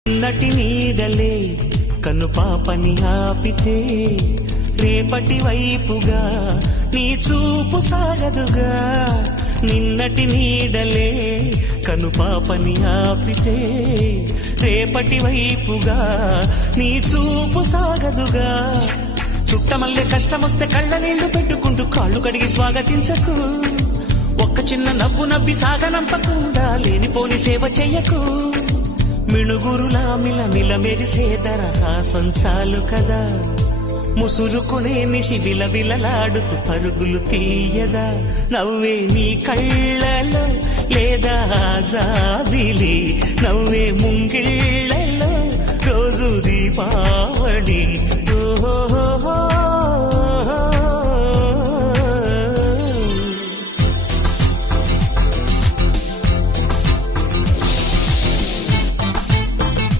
నటి నీడలే కను పాపని ఆపితే రేపటి వైపుగా నీ చూపు సాగదుగా. నిన్నటి నీడలే కను పాపని ఆపితే రేపటి వైపుగా నీ చూపు సాగదుగా. చుట్టమల్లే కష్టమొస్తే కళ్ళ నీళ్లు పెట్టుకుంటూ కాళ్ళు కడిగి స్వాగతించకు. ఒక్క చిన్న నవ్వు నవ్వి సాగనంపకుండా లేనిపోని సేవ చెయ్యకు. మిణుగురులా మిలమిల మెరిసే దరహాసం చాలు కదా. ముసురుకునే నిశి విలవిలలాడుతూ పరుగులు తీయదా. నవ్వే నీ కళ్ళలో లేదా జాబిలి, నవ్వే ముంగిళ్ళలో రోజు దీపావళి.